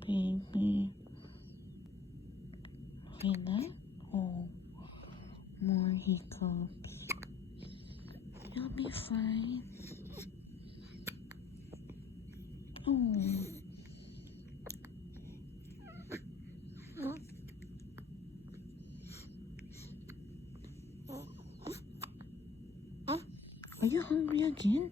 baby. Okay na? Oh, more hiccups. You'll be fine. Oh. Are you hungry again?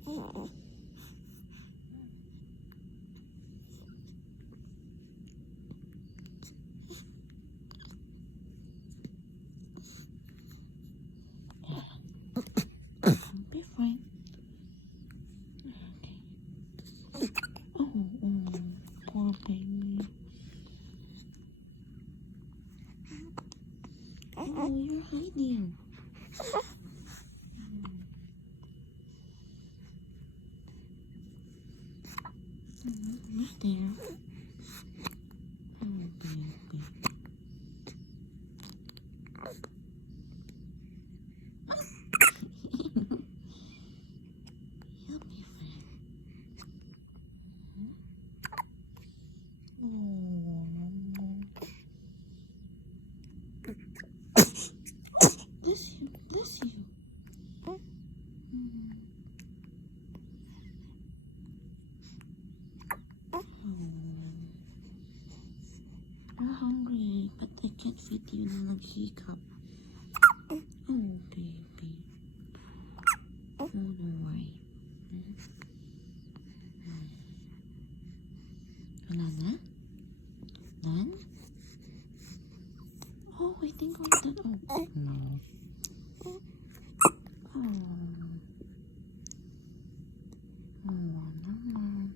Be fine. Okay. Oh, poor baby. Oh, you're hiding. Right there. Oh, baby. You'll be fine. Bless you, bless you. You're hungry, but I can't feed you na nag-hiccup. Oh, baby. Oh, don't worry. Wala na? Done? Oh, I think we're done. Oh, no. Oh, naman.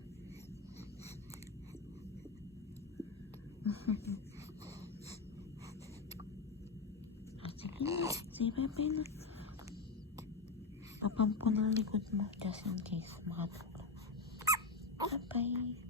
Sige na. Say bye-bye na. Papamp ko ng likod mo just in case makatulog. Bye-bye.